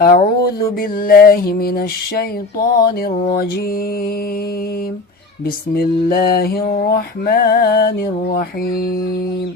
اعوذ باللہ من الشیطان الرجیم بسم اللہ الرحمن الرحیم۔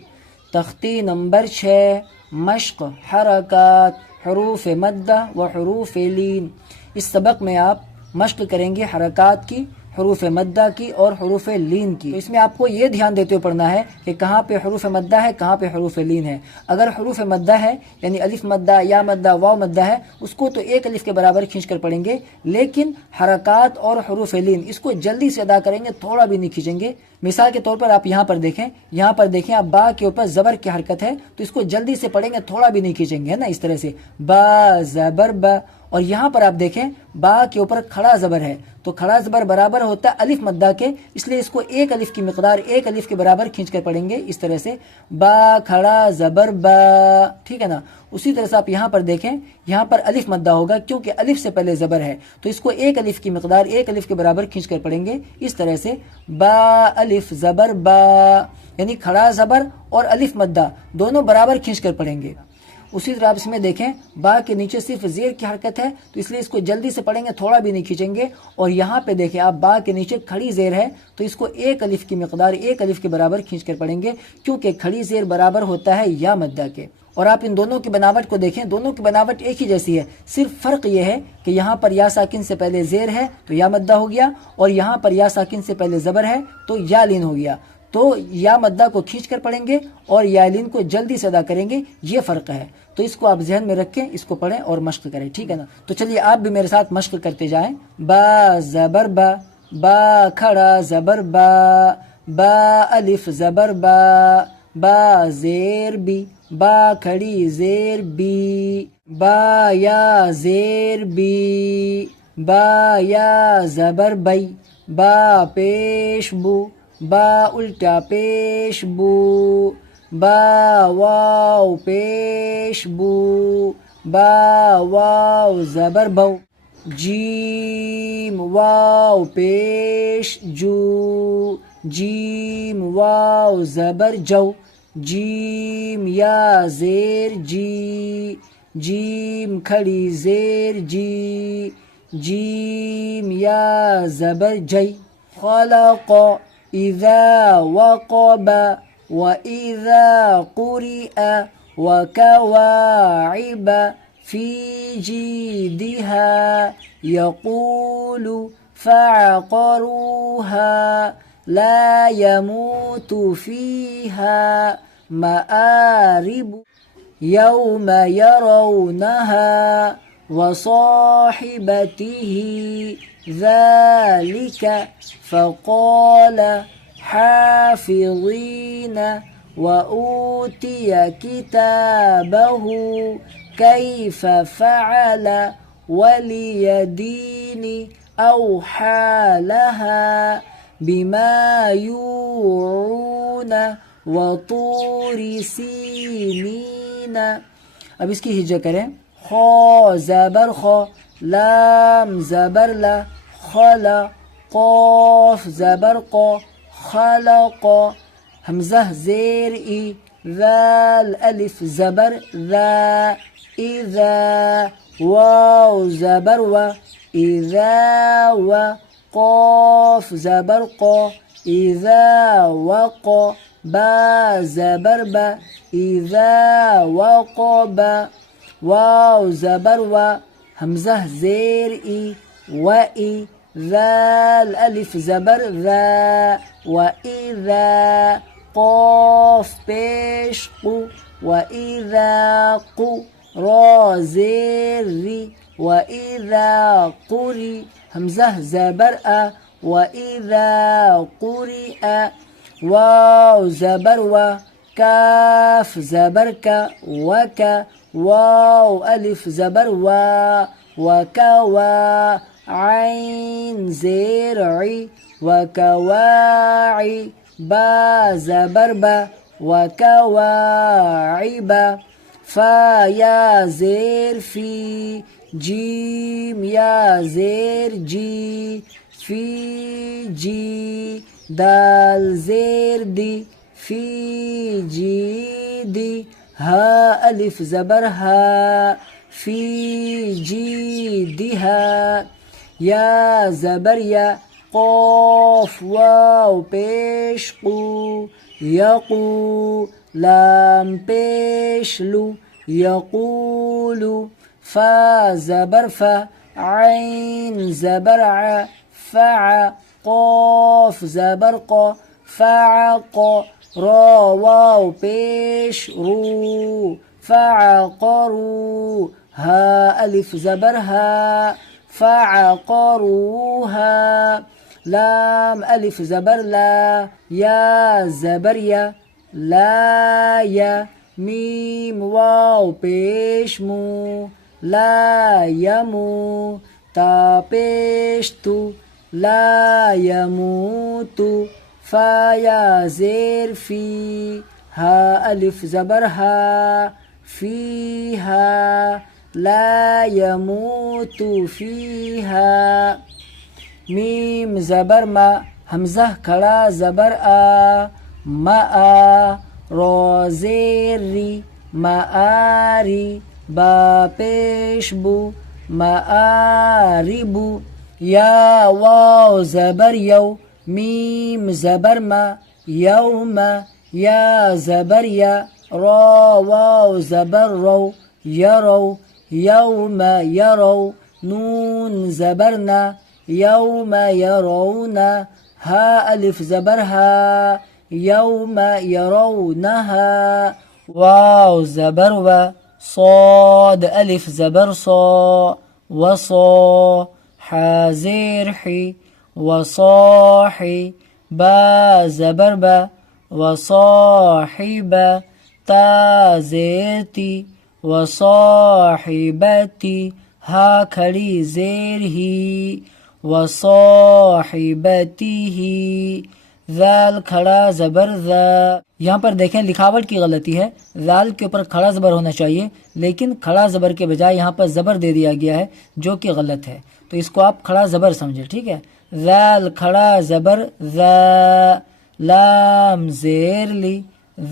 تختی نمبر 6، مشق حرکات حروف مدہ و حروف لین۔ اس سبق میں آپ مشق کریں گے حرکات کی، حروف مدہ کی اور حروف لین کی۔ اس میں آپ کو یہ دھیان دیتے ہوئے پڑھنا ہے کہ کہاں پہ حروف مدہ ہے، کہاں پہ حروف لین ہے۔ اگر حروف مدہ ہے یعنی الف مدہ، یا مدہ، واو مدہ ہے، اس کو تو ایک الف کے برابر کھینچ کر پڑھیں گے، لیکن حرکات اور حروف لین اس کو جلدی سے ادا کریں گے، تھوڑا بھی نہیں کھینچیں گے۔ مثال کے طور پر آپ یہاں پر دیکھیں آپ با کے اوپر زبر کی حرکت ہے تو اس کو جلدی سے پڑھیں گے، تھوڑا بھی نہیں کھینچیں گے، ہے نا، اس طرح سے با زبر با۔ اور یہاں پر آپ دیکھیں با کے اوپر کھڑا زبر ہے تو کھڑا زبر برابر ہوتا ہے الف مدہ کے، اس لیے اس کو ایک الف کی مقدار ایک الف کے برابر کھینچ کر پڑھیں گے، اس طرح سے با کھڑا زبر با، ٹھیک ہے نا۔ اسی طرح سے آپ یہاں پر دیکھیں، یہاں پر الف مدہ ہوگا کیونکہ الف سے پہلے زبر ہے تو اس کو ایک الف کی مقدار ایک الف کے برابر کھینچ کر پڑھیں گے، اس طرح سے با الف زبر با، یعنی کھڑا زبر اور الف مدہ دونوں برابر کھینچ کر پڑھیں گے۔ اسی طرح آپ اس میں دیکھیں با کے نیچے صرف زیر کی حرکت ہے تو اس لیے اس کو جلدی سے پڑھیں گے، تھوڑا بھی نہیں کھینچیں گے۔ اور یہاں پہ دیکھیں آپ با کے نیچے کھڑی زیر ہے تو اس کو ایک الف کی مقدار ایک الف کے برابر کھینچ کر پڑھیں گے، کیونکہ کھڑی زیر برابر ہوتا ہے یا مدہ کے۔ اور آپ ان دونوں کی بناوٹ کو دیکھیں، دونوں کی بناوٹ ایک ہی جیسی ہے، صرف فرق یہ ہے کہ یہاں پر یا ساکن سے پہلے زیر ہے تو یا مدہ ہو گیا، اور یہاں پر یا ساکن سے پہلے زبر ہے تو یا لین ہو گیا۔ تو یا مدہ کو کھینچ کر پڑھیں گے اور یا لین کو جلدی سے ادا کریں گے، یہ فرق ہے۔ تو اس کو آپ ذہن میں رکھیں، اس کو پڑھیں اور مشق کریں، ٹھیک ہے نا۔ تو چلیے آپ بھی میرے ساتھ مشق کرتے جائیں۔ با زبر با، با کھڑا زبر با، با الف زبر با، با زیر بی، با کھڑی زیر بی، با یا زیر بی، با یا زبر بی، با پیش بو، با الٹا پیش بو، با واو پیش بو، با واو زبر بو، جیم واو پیش جو، جیم واو زبر جو، جیم یا زیر جی، جیم کھڑی زیر جی، جیم یا زبر جی، خلق اذا وقب وإذا قرئ وكواعب في جيدها يقول فعقروها لا يموت فيها مآرب يوم يرونها وصاحبته ذلك فقال حافظين وأوتي كتابه كيف فعل وليدين أوحى لها بما يوعون وطور سينين۔ اب اس کی ہجہ کریں، خو زبر خو، لام زبر لا، خلا، قوف زبر قو، خلق، حمزہ زیر ای، ذال الف زبر ذا، اذا واو زبر و، اذا و، قوف زبر قو، اذا وق، با زبر با، اذا وقب، واو زبر و، حمزہ زیر ای و ای، ذال الف زبر ذا، وإذا قاف پیش قو، وإذا قو، را زیر ری، وإذا قری، حمزہ زبر ا، وإذا قرئ، واو زبر و، کاف زبر کا، وکا، واو الف زبر وا، وکوا، عین زیر عی، وکواعی، با زبر با، وکواعب، فا یا زیر فی، جیم یا زیر جی، فی جی، دال زیر دی، فی جی دی، ہا الف زبر ہا، فی جیدها یا زبر یا قاف واو پیش قو یقو لام پیش لو یقولو فا زبر فا عین زبر ع فع قاف زبر قا فعق را واو پیش رو فعقرو ها الف زبر ها فعقروها لام الف زبر لا یا زبر یا لا یا میم واو پیش مو لا یمو تا پیش تو لا یموتو فا یا زیر فی ها الف زبر ها فیها لا یموت فیها میم زبر ما حمزہ کھڑا زبر آ ما را زیر ری معاری با پیش بو معاربو یا واو زبر یو میم زبر ما یوم یا زبر یا را واو زبر رو یرو یوم یرو نون زبرنا یوم یرون ها الف زبر ها یوم یرونها واو زبر و صاد الف زبر صا وصا حازر حي وصاحي با زبر با وصاحب تا زیرتی وصاحبتی ہا کھڑی زیر ہی وصاحبتی ہی ذال کھڑا زبر ذا. یہاں پر دیکھیں لکھاوٹ کی غلطی ہے، ذال کے اوپر کھڑا زبر ہونا چاہیے لیکن کھڑا زبر کے بجائے یہاں پر زبر دے دیا گیا ہے جو کہ غلط ہے، تو اس کو آپ کھڑا زبر سمجھے. ٹھیک ہے، ذال کھڑا زبر ذا لام زیر لی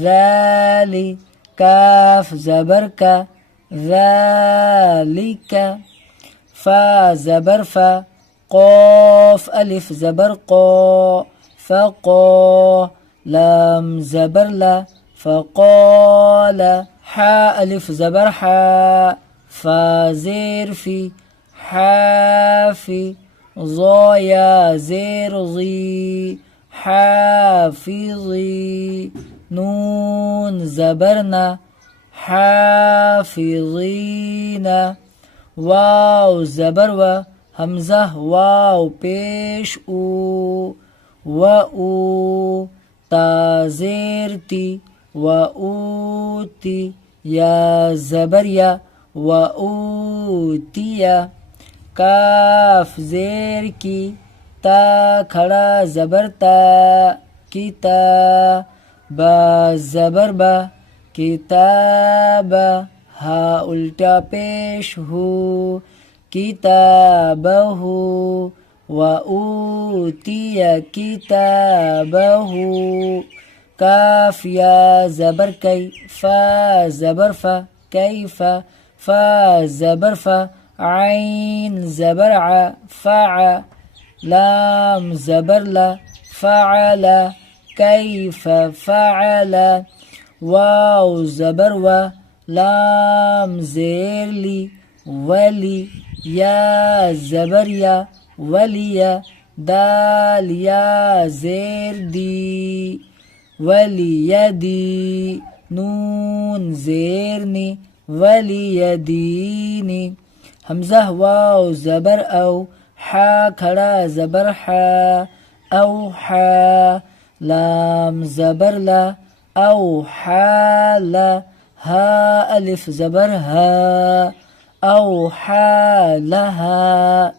ذالی کاف زبر کا ذالک فا زبر فا قاف الف زبر قا فقا لام زبر لا فقال حا الف زبر حا فا زیر فی حافی ضا یا زیر ضی حافظی نون زبرنا حافظین واو زبر و حمزہ واو پیش او و او تا زیر تی و اوتی یا زبر یا و اوتیا کاف زیر کی تا کھڑا زبر تا کتا با زبر با کتاب ہا الٹا پیش ہو کتابہ و اوتی کتابہ کاف یا زبر کی فا زبر فا کیف فا زبر فا عین زبر ع فع لام زبر لا فعل کیف فعل واو زبر و لام زیر لی ولی یا زبر یا ولی دال یا زیر دی ولی دی نون زیرنی ولی دینی حمزہ واو زبر او حا کھڑا زبر حا او حا لام زبر لا او حال ها الف زبر ها او حالها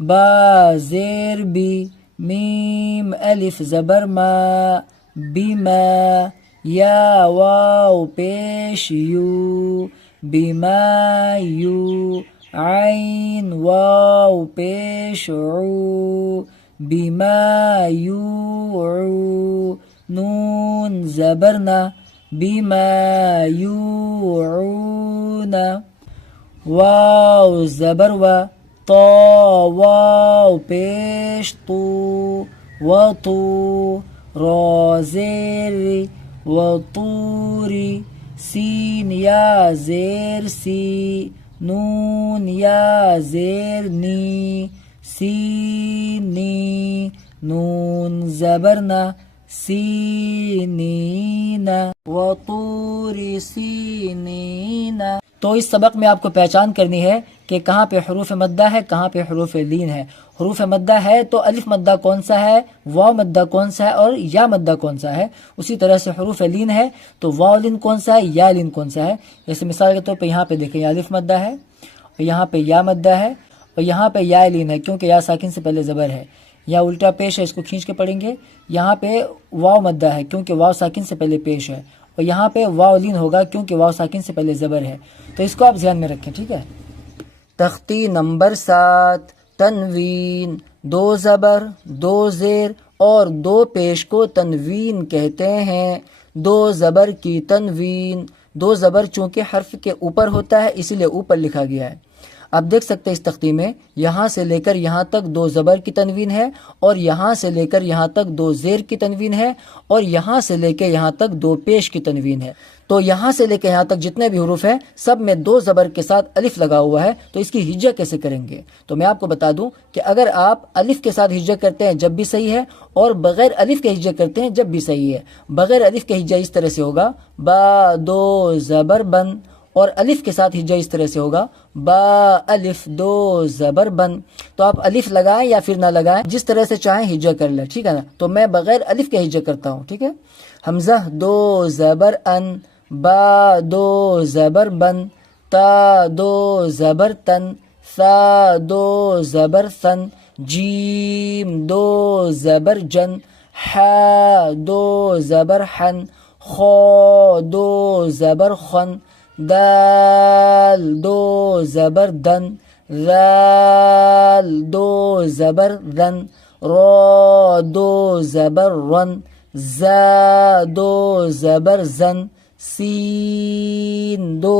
با زیر بی میم الف زبر ما بما یا واو پیش یو بما یو عین واو پیش عو بما یوعو نون زبرنا بما یوعون واو زبر و، طا واو پیش تو، وطو، را زیر ری، وطوری، سین یا زیر سی، نون یا زیر نی، سینی، نون زبرنا، سینین، وطور سینین۔ تو اس سبق میں آپ کو پہچان کرنی ہے کہ کہاں پہ حروف مدہ ہے، کہاں پہ حروف لین ہے۔ حروف مدہ ہے تو الف مدہ کون سا ہے، واو مدہ کون سا ہے اور یا مدہ کون سا ہے۔ اسی طرح سے حروف لین ہے تو واو لین کون سا ہے، یا لین کون سا ہے۔ جیسے مثال کے طور پہ یہاں پہ دیکھیں الف مدہ ہے، اور یہاں پہ یا مدہ ہے، اور یہاں پہ یا لین ہے کیونکہ یا ساکن سے پہلے زبر ہے، یا الٹا پیش ہے، اس کو کھینچ کے پڑھیں گے۔ یہاں پہ واو مدہ ہے کیونکہ واو ساکن سے پہلے پیش ہے، اور یہاں پہ واو لین ہوگا کیونکہ واو ساکن سے پہلے زبر ہے۔ تو اس کو آپ ذہن میں رکھیں، ٹھیک ہے۔ تختی نمبر 7، تنوین، 2 زبر، 2 زیر اور 2 پیش کو تنوین کہتے ہیں۔ 2 زبر کی تنوین، 2 زبر چونکہ حرف کے اوپر ہوتا ہے اسی لیے اوپر لکھا گیا ہے۔ آپ دیکھ سکتے ہیں اس تختی میں یہاں سے لے کر یہاں تک 2 زبر کی تنوین ہے، اور یہاں سے لے کر یہاں تک 2 زیر کی تنوین ہے، اور یہاں سے لے کے یہاں تک 2 پیش کی تنوین ہے۔ تو یہاں سے لے کے یہاں تک جتنے بھی حروف ہیں سب میں 2 زبر کے ساتھ الف لگا ہوا ہے، تو اس کی ہجہ کیسے کریں گے؟ تو میں آپ کو بتا دوں کہ اگر آپ الف کے ساتھ ہجہ کرتے ہیں جب بھی صحیح ہے، اور بغیر الف کے ہجہ کرتے ہیں جب بھی صحیح ہے۔ بغیر الف کے ہجہ اس طرح سے ہوگا، با 2 زبر بن، اور الف کے ساتھ ہجہ اس طرح سے ہوگا، با الف 2 زبر بن۔ تو آپ الف لگائیں یا پھر نہ لگائیں، جس طرح سے چاہیں ہجہ کر لیں، ٹھیک ہے نا۔ تو میں بغیر الف کے ہجہ کرتا ہوں، ٹھیک ہے۔ حمزہ 2 زبر ان، با 2 زبر بن، تا 2 زبر تن، ثا 2 زبر ثن، جیم 2 زبر جن، حا 2 زبر حن، خا 2 زبر خن، دال 2 زبر دن، ذال 2 زبر ذن، را 2 زبر رن، زا 2 زبر زن، سین 2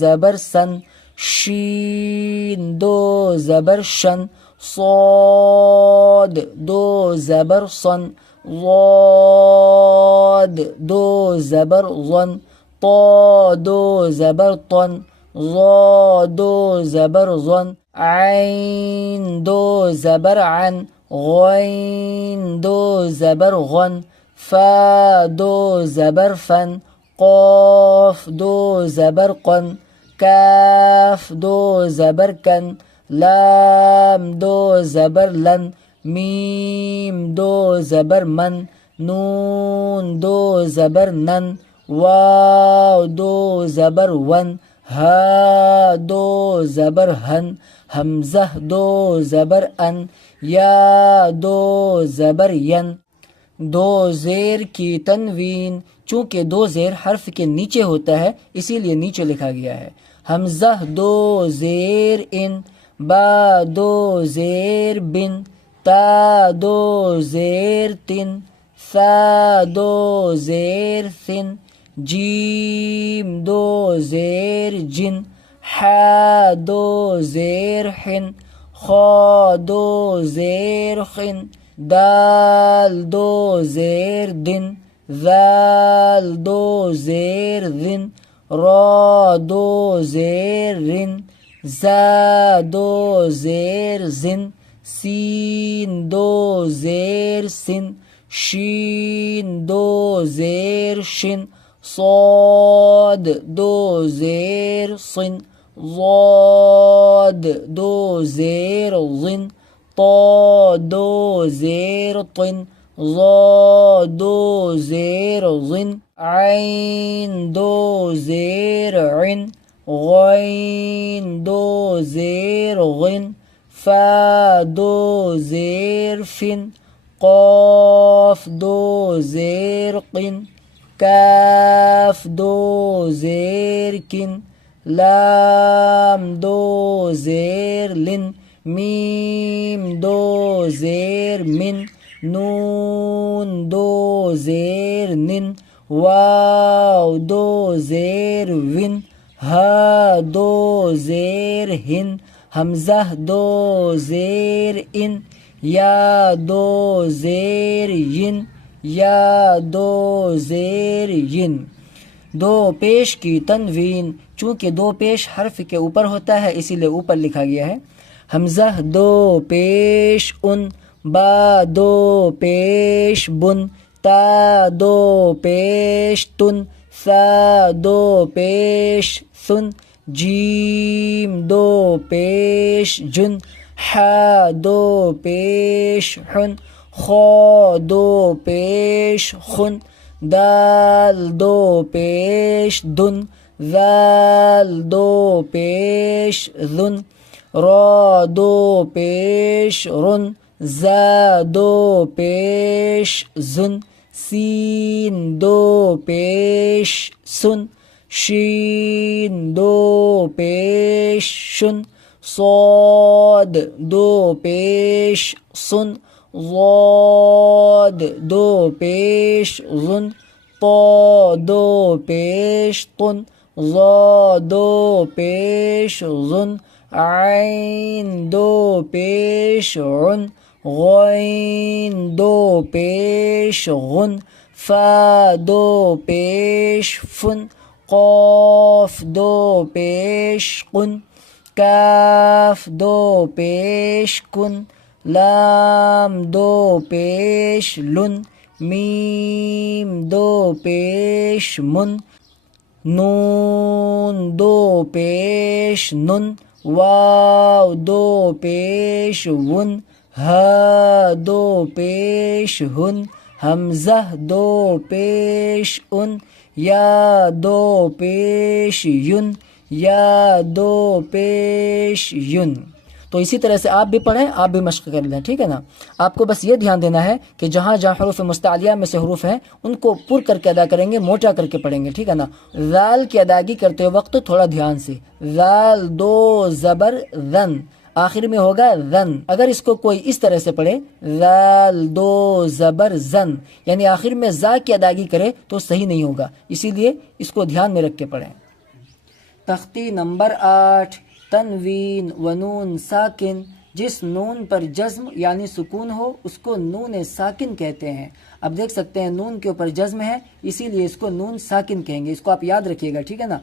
زبر سن، شین 2 زبر شن، صاد 2 زبر صن، ضاد 2 زبر ظن، طا 2 زبر طن، ظا 2 زبر ظن، عین 2 زبر عن، غین 2 زبر غن، فا 2 زبر فن، قاف 2 زبر قن، کاف 2 زبر کن، لام 2 زبر لن، میم 2 زبر من، نون 2 زبر نن، واو 2 زبر ون، ہا 2 زبر ہن، حمزہ 2 زبر ان، یا 2 زبر ین۔ 2 زیر کی تنوین، چونکہ 2 زیر حرف کے نیچے ہوتا ہے اسی لیے نیچے لکھا گیا ہے۔ حمزہ 2 زیر ان، با 2 زیر بن، تا 2 زیر تن، ثا 2 زیر ثن، جیم 2 زیر جن، حا 2 زیر حن، خا 2 زیر خن، دال 2 زیر دن، ذال 2 زیر ذن، را 2 زیر رن، زا 2 زیر زن، سین 2 زیر سن، شین 2 زیر شن، صاد 2 زیر صن، ضاد 2 زیر ظن، طا 2 زیر طن، ظا 2 زیر ظن، عین 2 زیر عن، غین 2 زیر غن، فا 2 زیر فن، قاف 2 زیر قن، کاف 2 زیر کن، لام 2 زیر لن، میم 2 زیر من، نون 2 زیر نن، واو 2 زیر ون، ہا دو زیر ہن حمزہ دو زیر ان یا دو زیر ین یا دو زیر ین دو پیش کی تنوین چونکہ دو پیش حرف کے اوپر ہوتا ہے اسی لیے اوپر لکھا گیا ہے حمزہ دو پیش ان با دو پیش بن تا دو پیش تن ثا دو پیش ثن جیم دو پیش جن حا دو پیش حن خا دو پیش خن دال دو پیش دن ذال دو پیش ذن را دو پیش رن زا دو پیش زن سین دو پیش سن شین دو پیش شن صاد دو پیش سن ضاد دو پیش ظن طا دو پیش طن ظا دو پیش ظن عین دو پیش عن غین دو پیش غن فا دو پیش فن قاف دو پیش قن کاف دو پیش کن لام دو پیش لن میم دو پیش من نون دو پیش نن واو دو پیش ون ہا دو پیش ہن حمزہ دو پیش ان یا دو پیش ین یا دو پیش ین تو اسی طرح سے آپ بھی پڑھیں آپ بھی مشق کر لیں ٹھیک ہے نا آپ کو بس یہ دھیان دینا ہے کہ جہاں جہاں حروف مستعلیہ میں سے حروف ہیں ان کو پر کر کے ادا کریں گے موٹا کر کے پڑھیں گے ٹھیک ہے نا ذال کی ادائیگی کرتے وقت تھوڑا دھیان سے ذال دو زبر ذن آخر میں ہوگا ذن اگر اس کو کوئی اس طرح سے پڑھے ذال دو زبر زن یعنی آخر میں زا کی ادائیگی کرے تو صحیح نہیں ہوگا اسی لیے اس کو دھیان میں رکھ کے پڑھیں تختی نمبر 8 تنوین و نون ساکن جس نون پر جزم یعنی سکون ہو اس کو نون ساکن کہتے ہیں اب دیکھ سکتے ہیں نون کے اوپر جزم ہے اسی لیے اس کو نون ساکن کہیں گے اس کو آپ یاد رکھیے گا ٹھیک ہے نا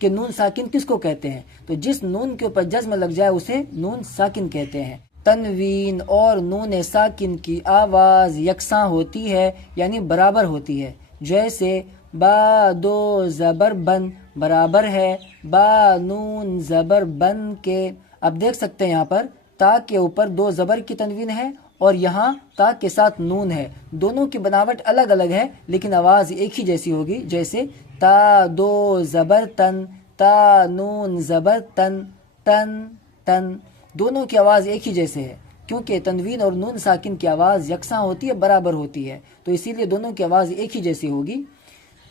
کہ نون ساکن کس کو کہتے ہیں تو جس نون کے اوپر جزم لگ جائے اسے نون ساکن کہتے ہیں تنوین اور نون ساکن کی آواز یکساں ہوتی ہے یعنی برابر ہوتی ہے جیسے با دو زبر بن برابر ہے با نون زبر بن کے اب دیکھ سکتے ہیں یہاں پر تا کے اوپر دو زبر کی تنوین ہے اور یہاں تا کے ساتھ نون ہے دونوں کی بناوٹ الگ الگ ہے لیکن آواز ایک ہی جیسی ہوگی جیسے تا دو زبر تن تا نون زبر تن تن تن دونوں کی آواز ایک ہی جیسے ہے کیونکہ تنوین اور نون ساکن کی آواز یکساں ہوتی ہے برابر ہوتی ہے تو اسی لیے دونوں کی آواز ایک ہی جیسی ہوگی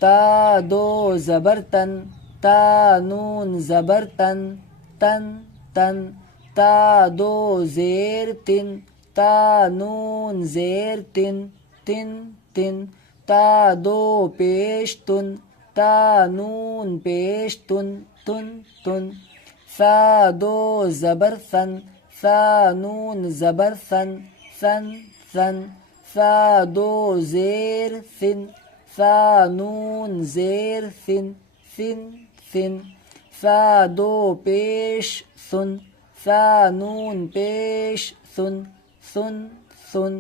تا دو زبر تن تا نون زبر تن تن تن تا دو زیر تن تا نون زیر تن تن تن تا دو پیش تن تا نون پیش تن تن تن ثا دو زبر ثن ثا نون زبر ثن ثن ثن ثا دو زیر ثن ثا نون زیر ثن ثن ثن ثا دو پیش ثن ثا نون پیش ثن ثن ثن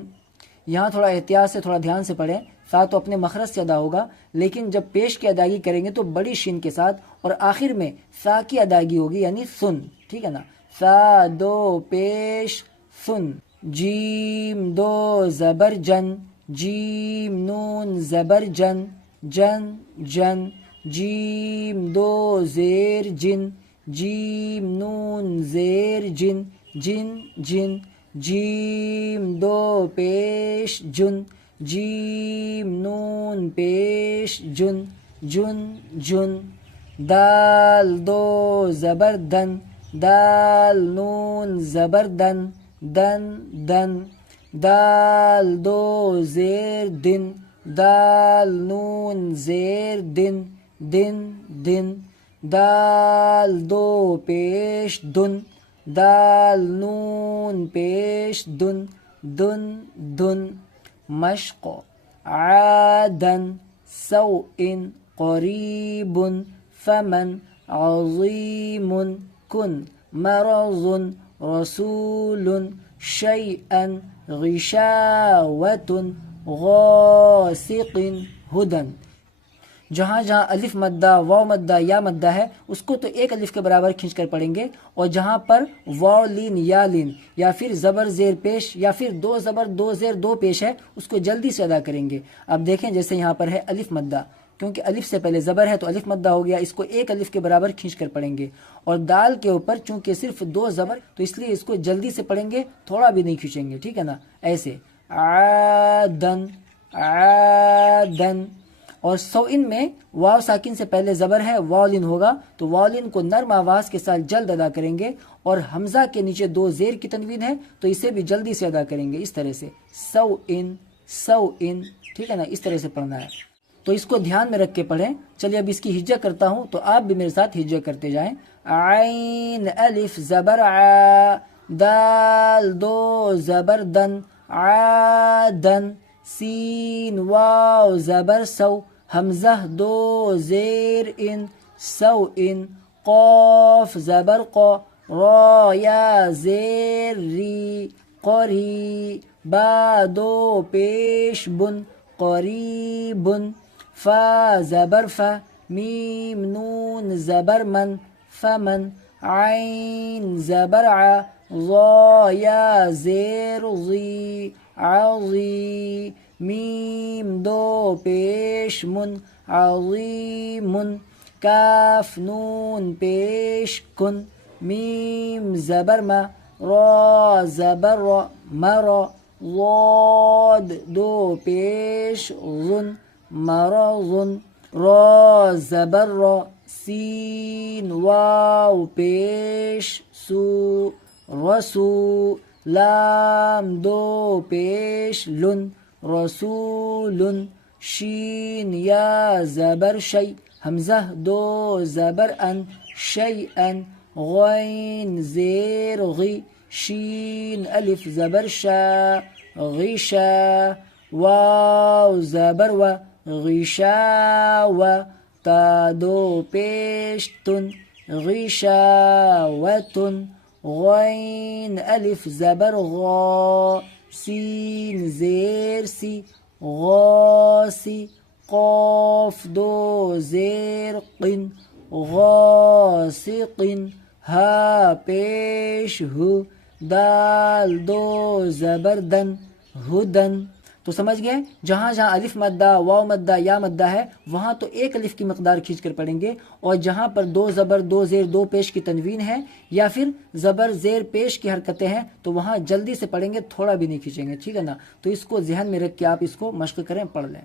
یہاں تھوڑا احتیاط سے تھوڑا دھیان سے پڑھیں سا تو اپنے مخرج سے ادا ہوگا لیکن جب پیش کی ادائیگی کریں گے تو بڑی شین کے ساتھ اور آخر میں سا کی ادائیگی ہوگی یعنی سن ٹھیک ہے نا سا دو پیش سن جیم دو زبر جن جیم نون زبر جن جن جن جیم دو زیر جن جیم نون زیر جن جن جن جیم دو پیش جن جیم نون پیش جن جن جن دال دو زبر دن دال نون زبر دن دن دن دال دو زیر دن دال نون زیر دن دن دن دال دو پیش دن، دال نون پیش دن، دن دن، مشق عادن سوء قریب فمن عظیم کن مرض رسول شیئا غشاوة غاسق ہدن۔ جہاں جہاں الف مدہ، واو مدہ، یا مدہ ہے اس کو تو ایک الف کے برابر کھینچ کر پڑھیں گے، اور جہاں پر واو لین یا لین یا پھر زبر زیر پیش یا پھر دو زبر دو زیر دو پیش ہے اس کو جلدی سے ادا کریں گے۔ اب دیکھیں جیسے یہاں پر ہے الف مدہ، کیونکہ الف سے پہلے زبر ہے تو الف مدہ ہو گیا، اس کو ایک الف کے برابر کھینچ کر پڑھیں گے، اور دال کے اوپر چونکہ صرف دو زبر تو اس لیے اس کو جلدی سے پڑھیں گے، تھوڑا بھی نہیں کھینچیں گے، ٹھیک ہے نا، ایسے عادن عادن۔ اور سوئن میں واو ساکن سے پہلے زبر ہے، واولن ہوگا تو واولن کو نرم آواز کے ساتھ جلد ادا کریں گے، اور حمزہ کے نیچے دو زیر کی تنوین ہے تو اسے بھی جلدی سے ادا کریں گے، اس طرح سے سوئن سوئن، ٹھیک ہے نا، اس طرح سے پڑھنا ہے۔ تو اس کو دھیان میں رکھ کے پڑھیں۔ چلیے اب اس کی ہجہ کرتا ہوں تو آپ بھی میرے ساتھ ہجہ کرتے جائیں۔ عین الف زبر ع، دال دو زبر دن، عادن، سین واو زبر سو، حمزہ دو زیر ان، سو ان، قاف زبر قو، را یا زیر ری، قری، با دو پیش بن، قریب، فا زبر فا، میم نون زبر من، فمن، عین زبر ع، ضا یا زیر ضی، عظی، میم دو پیش من، عظیم، کاف نون پیش کن، میم زبر ما، را زبر را، مرا، ضاد دو پیش ظن، مرض، را زبر را، سین واو پیش سو، رسو، لام دو پیش لن، رسول، شین یا زبر شی، حمزہ دو زبر ان، شیئا، غین زیر غی، شین الف زبر شا، غشا، واو زبر و، غشاوہ، تا دو پیش تن، غشاوتن، غین الف زبر غا، سین زیر سی، غاسی، قاف دو زیر قن، غاسق، ہا پیش ہو، دال دو زبر دن، ہدن۔ تو سمجھ گئے، جہاں جہاں الف مدہ، واو مدہ، یا مدہ ہے وہاں تو ایک الف کی مقدار کھینچ کر پڑھیں گے، اور جہاں پر دو زبر دو زیر دو پیش کی تنوین ہے یا پھر زبر زیر پیش کی حرکتیں ہیں تو وہاں جلدی سے پڑھیں گے، تھوڑا بھی نہیں کھینچیں گے، ٹھیک ہے نا۔ تو اس کو ذہن میں رکھ کے آپ اس کو مشق کریں، پڑھ لیں۔